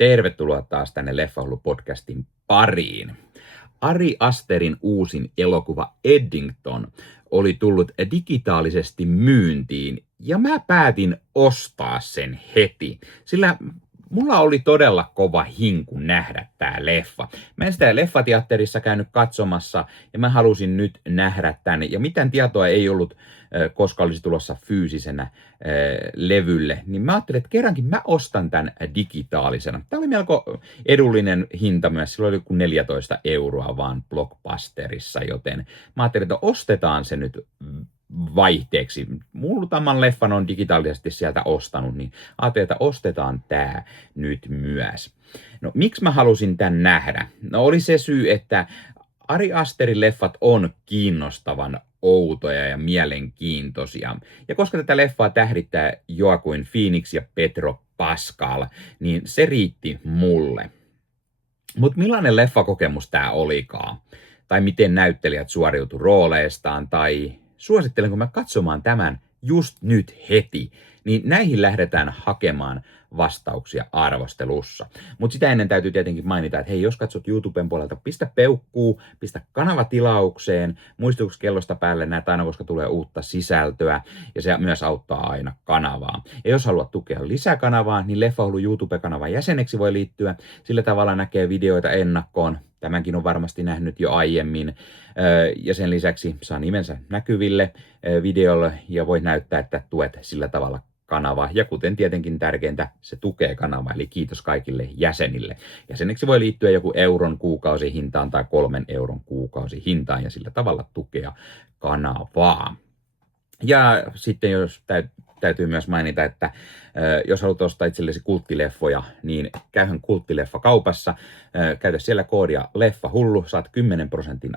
Tervetuloa taas tänne Leffahullu-podcastin pariin. Ari Asterin uusin elokuva Eddington oli tullut digitaalisesti myyntiin ja mä päätin ostaa sen heti, sillä mulla oli todella kova hinku nähdä tää leffa. Mä en sitä leffateatterissa käynyt katsomassa ja mä halusin nyt nähdä tän. Ja mitään tietoa ei ollut, koska olisi tulossa fyysisenä levylle. Niin mä ajattelin, että kerrankin mä ostan tän digitaalisena. Tää oli melko edullinen hinta myös. Sillä oli kuin 14 € vaan Blockbusterissa, joten mä ajattelin, että ostetaan se nyt vaihteeksi. Muutaman leffan on digitaalisesti sieltä ostanut, niin ajattelin, että ostetaan tää nyt myös. No, miksi mä halusin tän nähdä? No, oli se syy, että Ari Asterin leffat on kiinnostavan outoja ja mielenkiintoisia. Ja koska tätä leffaa tähdittää Joaquin Phoenix ja Pedro Pascal, niin se riitti mulle. Mutta millainen leffakokemus tää olikaan? Tai miten näyttelijät suoriutu rooleistaan? Tai suosittelenko mä katsomaan tämän just nyt heti? Niin näihin lähdetään hakemaan vastauksia arvostelussa. Mutta sitä ennen täytyy tietenkin mainita, että hei, jos katsot YouTuben puolelta, pistä peukkuu, pistä kanava tilaukseen, muistutuskellosta päälle näet aina, koska tulee uutta sisältöä, ja se myös auttaa aina kanavaa. Ja jos haluat tukea lisäkanavaa, niin Leffahullu YouTube-kanavan jäseneksi voi liittyä, sillä tavalla näkee videoita ennakkoon. Tämänkin on varmasti nähnyt jo aiemmin, ja sen lisäksi saa nimensä näkyville videolle, ja voi näyttää, että tuet sillä tavalla kanava, ja kuten tietenkin tärkeintä, se tukee kanavaa, eli kiitos kaikille jäsenille. Jäseneksi voi liittyä joku euron kuukausihintaan tai 3 euron kuukausihintaan, ja sillä tavalla tukea kanavaa. Ja sitten jos täytyy myös mainita, että jos haluat ostaa itsellesi kulttileffoja, niin käyhän kulttileffakaupassa, käytä siellä koodia Leffahullu, saat 10%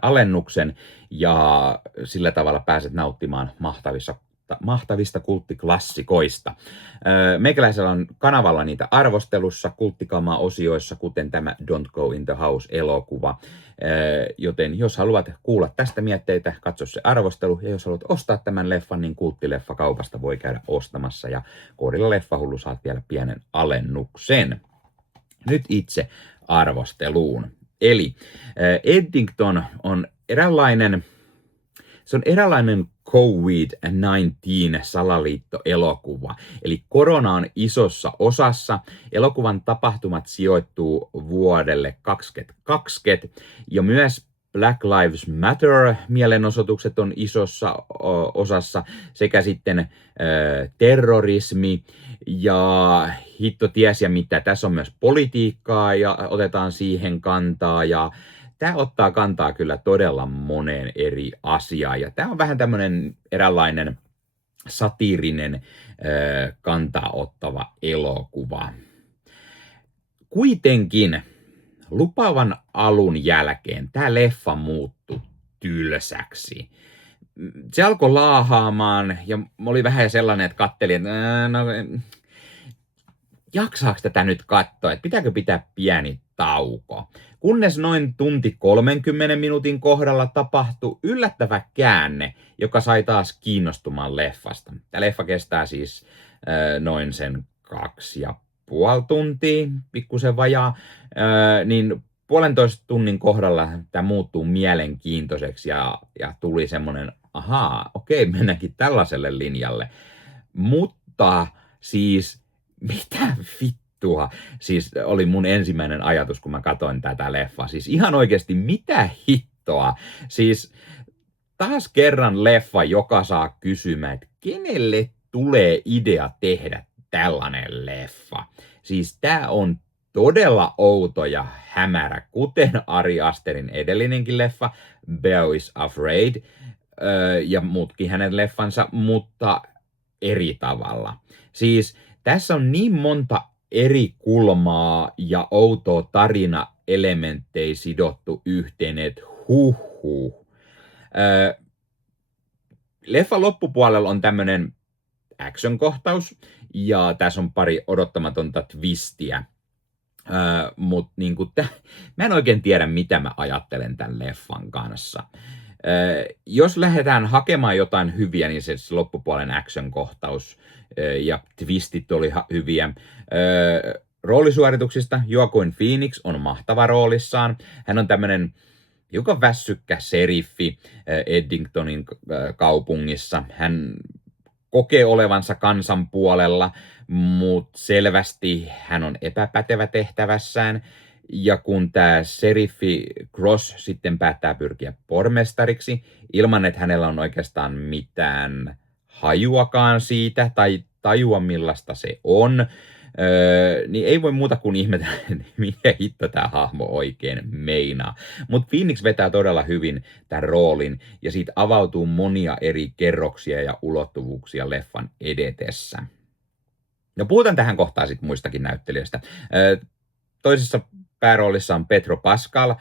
alennuksen, ja sillä tavalla pääset nauttimaan mahtavista kulttiklassikoista. Meikäläisellä on kanavalla niitä arvostelussa, kulttikama-osioissa, kuten tämä Don't Go in the House-elokuva. Joten jos haluat kuulla tästä mietteitä, katso se arvostelu. Ja jos haluat ostaa tämän leffan, niin kulttileffakaupasta voi käydä ostamassa. Ja koodilla Leffahullu saat vielä pienen alennuksen. Nyt itse arvosteluun. Eli Eddington on eräänlainen COVID-19 salaliittoelokuva. Eli korona on isossa osassa. Elokuvan tapahtumat sijoittuu vuodelle 2020 ja myös Black Lives Matter mielenosoitukset on isossa osassa sekä sitten terrorismi ja hitto ties ja mitä. Tässä on myös politiikkaa ja otetaan siihen kantaa ja tämä ottaa kantaa kyllä todella moneen eri asiaan, ja tämä on vähän tämmöinen eräänlainen satiirinen kantaa ottava elokuva. Kuitenkin lupaavan alun jälkeen tämä leffa muuttui tylsäksi. Se alkoi laahaamaan, ja oli vähän sellainen, että katselin, että jaksaako tätä nyt katsoa, että pitääkö pitää pieni tauko. Kunnes noin tunti 30 minuutin kohdalla tapahtui yllättävä käänne, joka sai taas kiinnostumaan leffasta. Tämä leffa kestää siis noin sen 2,5 tuntia, pikkusen vajaa, niin 1,5 tunnin kohdalla tämä muuttuu mielenkiintoiseksi ja tuli semmoinen, okei, mennäänkin tällaiselle linjalle. Mutta siis, mitä vittua? Siis oli mun ensimmäinen ajatus, kun mä katsoin tätä leffaa. Siis ihan oikeasti, mitä hittoa? Siis taas kerran leffa, joka saa kysymään, että kenelle tulee idea tehdä tällainen leffa? Siis tää on todella outo ja hämärä, kuten Ari Asterin edellinenkin leffa, Beau is Afraid, ja muutkin hänen leffansa, mutta eri tavalla. Siis tässä on niin monta eri kulmaa ja outoa tarina-elementtejä sidottu yhteen, että Leffan loppupuolella on tämmönen action-kohtaus, ja tässä on pari odottamatonta twistiä. Mutta niinku mä en oikein tiedä, mitä mä ajattelen tämän leffan kanssa. Jos lähdetään hakemaan jotain hyviä, niin se loppupuolen action-kohtaus ja twistit oli hyviä. Roolisuorituksista Joaquin Phoenix on mahtava roolissaan. Hän on tämmöinen hiukan väsykkä seriffi Eddingtonin kaupungissa. Hän kokee olevansa kansan puolella, mutta selvästi hän on epäpätevä tehtävässään. Ja kun tämä seriffi Cross sitten päättää pyrkiä pormestariksi, ilman että hänellä on oikeastaan mitään hajuakaan siitä tai tajua millaista se on, niin ei voi muuta kuin ihmetellä, mikä hitto tämä hahmo oikein meinaa. Mutta Phoenix vetää todella hyvin tämän roolin ja siitä avautuu monia eri kerroksia ja ulottuvuuksia leffan edetessä. No puhutaan tähän kohtaan sitten muistakin näyttelijöistä. Toisessa pääroolissa on Pedro Pascal,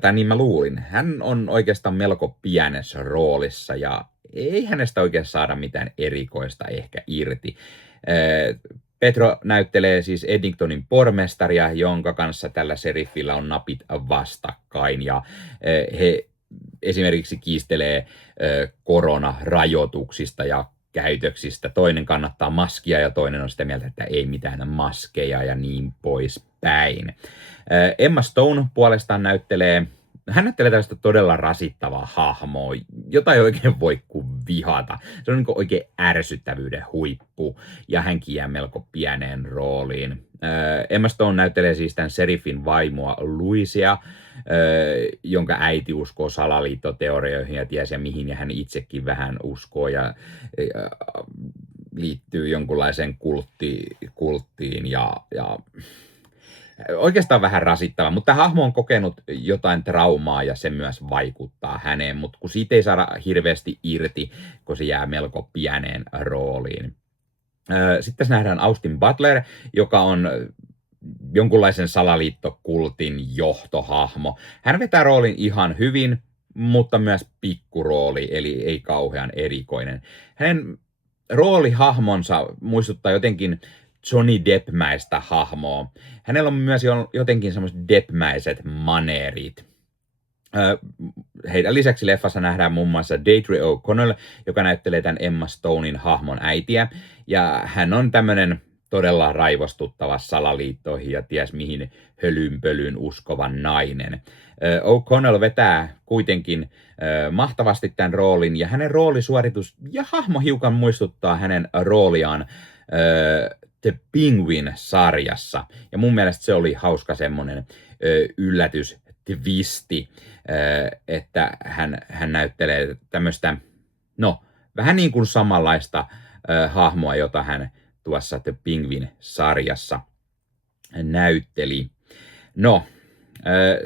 tai niin mä luulin. Hän on oikeastaan melko pienessä roolissa ja ei hänestä oikein saada mitään erikoista ehkä irti. Pedro näyttelee siis Eddingtonin pormestaria, jonka kanssa tällä seriffillä on napit vastakkain ja he esimerkiksi kiistelee koronarajoituksista ja käytöksistä. Toinen kannattaa maskia ja toinen on sitä mieltä, että ei mitään maskeja ja niin poispäin. Emma Stone puolestaan näyttelee tällaista todella rasittavaa hahmoa, jota ei oikein voi kuin vihata. Se on niin kuin oikein ärsyttävyyden huippu ja hänkin jää melko pieneen rooliin. Emma Stone näyttelee siis tämän seriffin vaimoa Louisia, jonka äiti uskoo salaliittoteorioihin ja ties ja mihin, ja hän itsekin vähän uskoo ja liittyy jonkunlaiseen kulttiin ja oikeastaan vähän rasittava, mutta hahmo on kokenut jotain traumaa ja se myös vaikuttaa häneen, mutta kun siitä ei saada hirveästi irti, kun se jää melko pieneen rooliin. Sitten tässä nähdään Austin Butler, joka on jonkunlaisen salaliittokultin johtohahmo. Hän vetää roolin ihan hyvin, mutta myös pikkurooli, eli ei kauhean erikoinen. Hänen roolihahmonsa muistuttaa jotenkin Johnny Depp-mäistä hahmoa. Hänellä on myös jotenkin semmoiset Depp-mäiset maneerit. Heidän lisäksi leffassa nähdään muun muassa Deirdre O'Connell, joka näyttelee tämän Emma Stonein hahmon äitiä. Ja hän on tämmöinen todella raivostuttava salaliittoihin ja ties mihin hölynpölyyn uskova nainen. O'Connell vetää kuitenkin mahtavasti tämän roolin ja hänen roolisuoritus ja hahmo hiukan muistuttaa hänen rooliaan The Penguin-sarjassa. Ja mun mielestä se oli hauska semmoinen yllätystwisti, että hän näyttelee tämmöistä, vähän niin kuin samanlaista hahmoa, jota hän tuossa The Penguin-sarjassa näytteli.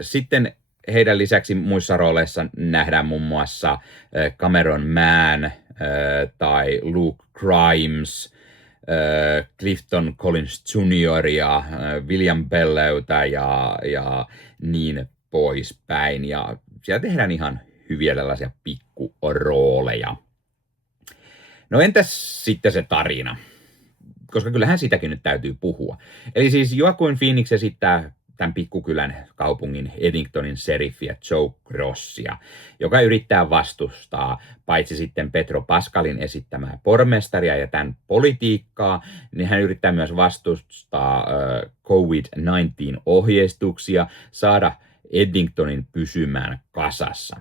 Sitten heidän lisäksi muissa rooleissa nähdään muun muassa Cameron Mann tai Luke Grimes, Clifton Collins Jr. ja William Bellowta ja niin poispäin. Ja siellä tehdään ihan hyviä tällaisia pikkurooleja. No entäs sitten se tarina? Koska kyllähän sitäkin nyt täytyy puhua. Eli siis Joaquin Phoenix esittää tämän pikkukylän kaupungin Eddingtonin seriffiä Joe Crossia, joka yrittää vastustaa paitsi sitten Pedro Pascalin esittämää pormestaria ja tämän politiikkaa, niin hän yrittää myös vastustaa COVID-19-ohjeistuksia, saada Eddingtonin pysymään kasassa.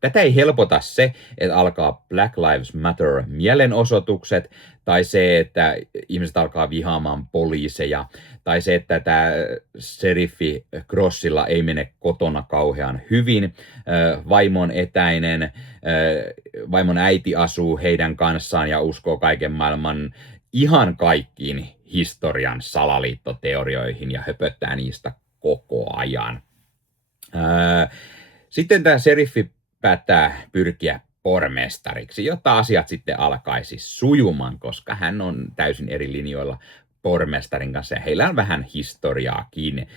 Tätä ei helpota se, että alkaa Black Lives Matter mielenosoitukset, tai se, että ihmiset alkaa vihaamaan poliiseja, tai se, että tämä seriffi Crossilla ei mene kotona kauhean hyvin. Vaimo on etäinen, vaimon äiti asuu heidän kanssaan ja uskoo kaiken maailman ihan kaikkiin historian salaliittoteorioihin ja höpöttää niistä koko ajan. Sitten tämä seriffi päättää pyrkiä pormestariksi, jotta asiat sitten alkaisi sujumaan, koska hän on täysin eri linjoilla pormestarin kanssa ja heillä on vähän historiaakin.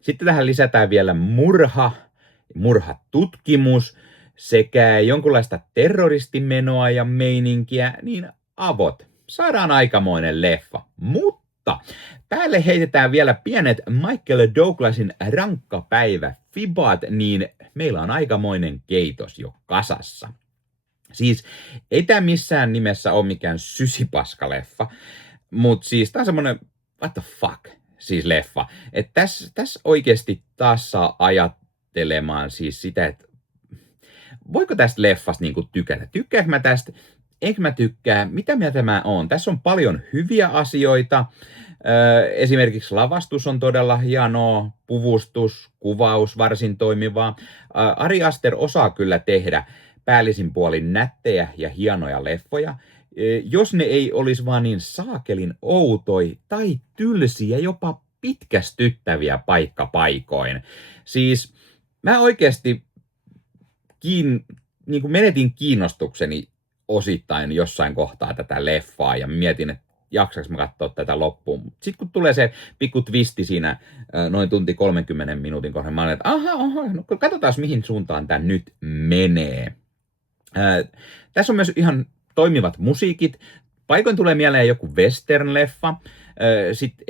Sitten tähän lisätään vielä murhatutkimus sekä jonkunlaista terroristimenoa ja meininkiä, niin avot. Saadaan aikamoinen leffa, mutta päälle heitetään vielä pienet Michael Douglasin rankkapäivä fibat, niin meillä on aikamoinen keitos jo kasassa. Siis ei tämä missään nimessä ole mikään sysipaskaleffa, mutta siis tämä on semmoinen what the fuck, siis leffa. Että tässä oikeasti taas saa ajattelemaan siis sitä, että voiko tästä leffasta niinku tykätä? Tykkääkö mä tästä? Eikö mä tykkää? Mitä mieltä mä oon? Tässä on paljon hyviä asioita. Esimerkiksi lavastus on todella hienoa, puvustus, kuvaus varsin toimivaa. Ari Aster osaa kyllä tehdä päällisin puolin nättejä ja hienoja leffoja, jos ne ei olisi vaan niin saakelin outoi tai tylsiä, jopa pitkästyttäviä paikkapaikoin. Siis mä oikeasti niin kuin menetin kiinnostukseni osittain jossain kohtaa tätä leffaa ja mietin, että jaksaks mä katsoa tätä loppuun. Sitten kun tulee se pikku twisti siinä noin tunti 30 minuutin kohdalla, mä olen, että no katsotaan mihin suuntaan tämä nyt menee. Tässä on myös ihan toimivat musiikit. Paikoin tulee mieleen joku western-leffa. Sitten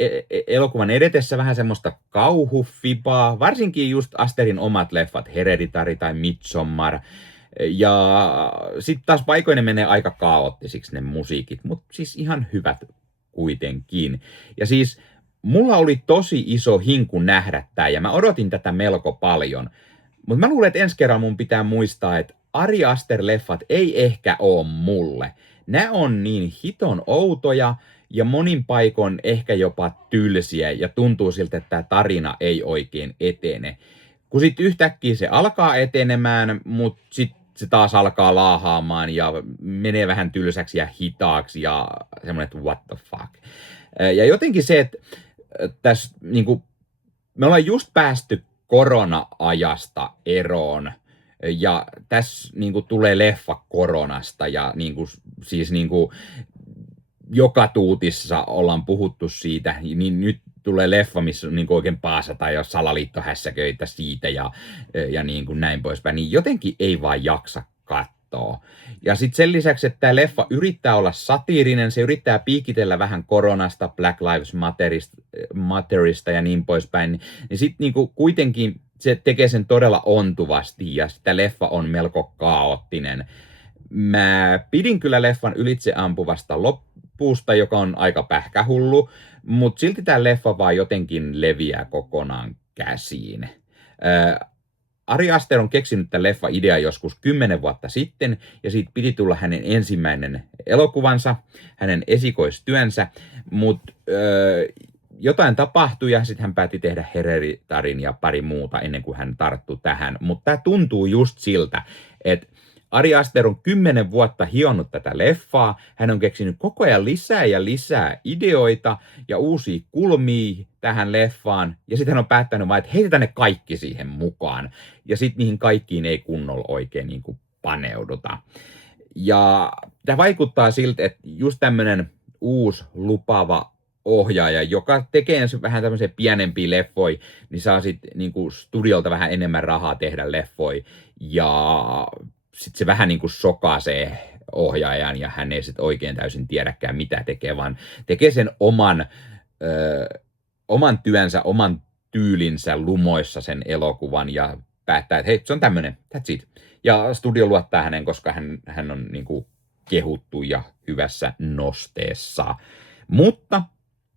elokuvan edetessä vähän semmoista kauhufibaa, varsinkin just Asterin omat leffat, Hereditary tai Midsommar. Ja sitten taas paikoin ne menee aika kaoottisiksi ne musiikit, mutta siis ihan hyvät kuitenkin. Ja siis mulla oli tosi iso hinku nähdä tää ja mä odotin tätä melko paljon. Mutta mä luulen, että ensi kerralla mun pitää muistaa, että Ari Aster-leffat ei ehkä oo mulle. Nää on niin hiton outoja ja monin paikoin ehkä jopa tylsiä ja tuntuu siltä, että tämä tarina ei oikein etene. Kun sitten yhtäkkiä se alkaa etenemään, mutta sitten se taas alkaa laahaamaan ja menee vähän tylsäksi ja hitaaksi ja semmoinen, että what the fuck. Ja jotenkin se, että tässä niinku, me ollaan just päästy korona-ajasta eroon ja tässä niinku tulee leffa koronasta ja niinku, siis niinku, joka tuutissa ollaan puhuttu siitä, niin nyt tulee leffa, missä niin oikein paasataan ja salaliittohässäköitä siitä ja niin kuin näin poispäin, niin jotenkin ei vaan jaksa katsoa. Ja sitten sen lisäksi, että tämä leffa yrittää olla satiirinen, se yrittää piikitellä vähän koronasta, Black Lives Matterista ja niin poispäin, niin sitten niin kuitenkin se tekee sen todella ontuvasti ja sitä leffa on melko kaoottinen. Mä pidin kyllä leffan ylitseampuvasta loppuusta, joka on aika pähkähullu, mutta silti tämä leffa vaan jotenkin leviää kokonaan käsiin. Ari Aster on keksinyt tämän leffa-idea joskus 10 vuotta sitten, ja siitä piti tulla hänen ensimmäinen elokuvansa, hänen esikoistyönsä, mutta jotain tapahtui, ja sitten hän päätti tehdä Hereditarin ja pari muuta ennen kuin hän tarttui tähän. Mutta tämä tuntuu just siltä, että Ari Aster on 10 vuotta hionnut tätä leffaa, hän on keksinyt koko ajan lisää ja lisää ideoita ja uusia kulmia tähän leffaan, ja sitten hän on päättänyt vaan, että heitetään ne kaikki siihen mukaan, ja sitten niihin kaikkiin ei kunnolla oikein niin kuin paneuduta. Ja tämä vaikuttaa siltä, että just tämmöinen uusi lupaava ohjaaja, joka tekee vähän tämmöisiä pienempiä leffoja, niin saa sitten niin kuin studiolta vähän enemmän rahaa tehdä leffoja, ja sitten se vähän niin kuin sokaisee ohjaajan ja hän ei sitten oikein täysin tiedäkään mitä tekee, vaan tekee sen oman työnsä, oman tyylinsä lumoissa sen elokuvan ja päättää, että hei, se on tämmöinen, that's it. Ja studio luottaa hänen, koska hän on niin kuin kehuttu ja hyvässä nosteessa. Mutta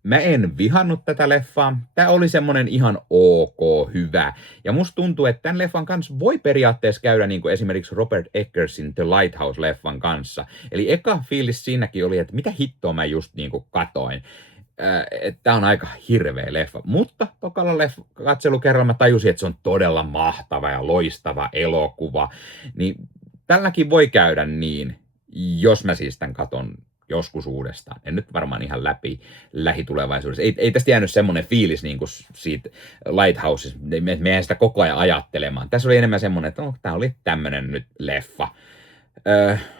mä en vihannut tätä leffaa. Tää oli semmonen ihan ok, hyvä. Ja musta tuntuu, että tämän leffan kanssa voi periaatteessa käydä niin kuin esimerkiksi Robert Eggersin The Lighthouse-leffan kanssa. Eli eka fiilis siinäkin oli, että mitä hittoa mä just niin kuin katoin. Tää on aika hirveä leffa. Mutta tokalla katselukerralla mä tajusin, että se on todella mahtava ja loistava elokuva. Niin tälläkin voi käydä niin, jos mä siis tämän katon joskus uudestaan. En nyt varmaan ihan lähitulevaisuudessa. Ei tästä jäänyt semmoinen fiilis niin kuin siitä Lighthousesta. Me ei sitä koko ajan ajattelemaan. Tässä oli enemmän semmoinen, että tämä oli tämmöinen nyt leffa.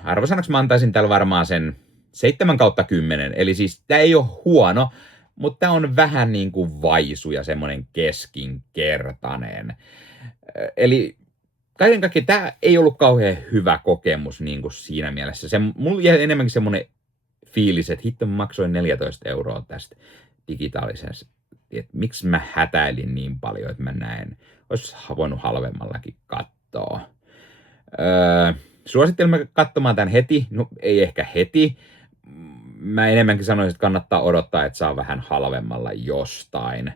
Arvosanaksi mä antaisin tällä varmaan sen 7/10. Eli siis tämä ei ole huono, mutta tämä on vähän niin kuin vaisu ja semmoinen keskinkertainen. Eli kaiken kaikkiaan tämä ei ollut kauhean hyvä kokemus niin kuin siinä mielessä. Mulla jäi enemmänkin semmoinen fiilis, että hitto mä maksoin 14 € tästä digitaalisesta. Miksi mä hätäilin niin paljon, että mä näen. Olisi voinut halvemmallakin katsoa. Suosittelen katsomaan tämän heti. No ei ehkä heti. mä enemmänkin sanoisin, että kannattaa odottaa, että saa vähän halvemmalla jostain.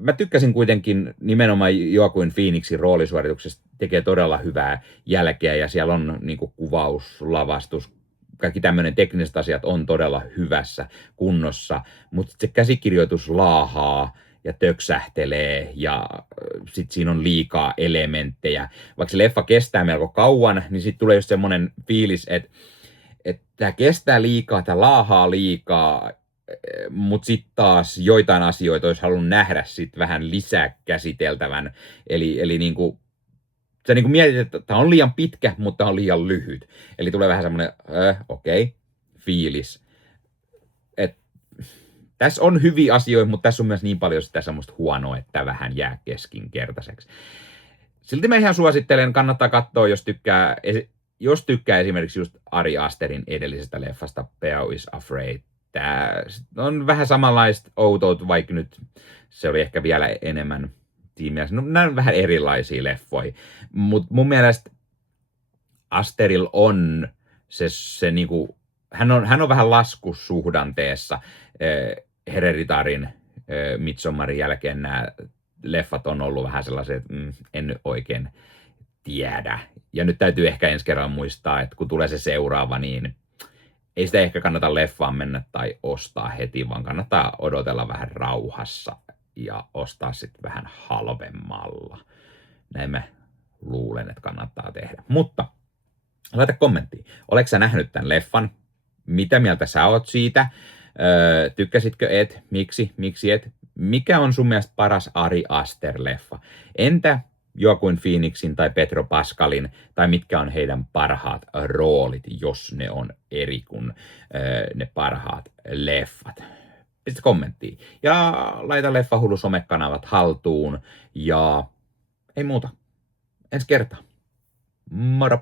Mä tykkäsin kuitenkin nimenomaan Joaquin Phoenixin roolisuorituksesta, tekee todella hyvää jälkeä ja siellä on niinku kuvaus, lavastus, kaikki tämmöinen tekniset asiat on todella hyvässä kunnossa, mutta se käsikirjoitus laahaa ja töksähtelee ja sitten siinä on liikaa elementtejä. Vaikka se leffa kestää melko kauan, niin sitten tulee just semmoinen fiilis, että tämä kestää liikaa, tämä laahaa liikaa, mutta sitten taas joitain asioita olisi halunnut nähdä sit vähän lisää käsiteltävän. Eli niinku, sä niinku mietit, että tämä on liian pitkä, mutta on liian lyhyt. Eli tulee vähän semmoinen, fiilis. Tässä on hyviä asioita, mutta tässä on myös niin paljon sitä semmoista huonoa, että vähän jää keskinkertaiseksi. Silti mä ihan suosittelen, kannattaa katsoa, jos tykkää esimerkiksi just Ari Asterin edellisestä leffasta Beau is Afraid. Tää on vähän samanlaista outoutta, vaikka nyt se oli ehkä vielä enemmän tiimiä. No, nämä on vähän erilaisia leffoja, mutta mun mielestä Asterilla on se niinku, hän on vähän laskusuhdanteessa. Hereditarin, Midsommarin jälkeen nämä leffat on ollut vähän sellaisia, että en oikein tiedä. Ja nyt täytyy ehkä ensi kerran muistaa, että kun tulee se seuraava, niin ei sitä ehkä kannata leffaan mennä tai ostaa heti, vaan kannattaa odotella vähän rauhassa ja ostaa sitten vähän halvemmalla. Näin mä luulen, että kannattaa tehdä. Mutta laita kommenttiin. Oletko sä nähnyt tämän leffan? Mitä mieltä sä oot siitä? Tykkäsitkö et? Miksi et? Mikä on sun mielestä paras Ari Aster-leffa? Entä Joaquin Phoenixin tai Pedro Pascalin, tai mitkä on heidän parhaat roolit, jos ne on eri kuin ne parhaat leffat? Pistä kommenttiin. Ja laita Leffahullu somekanavat haltuun. Ja ei muuta. Ensi kertaa. Moro!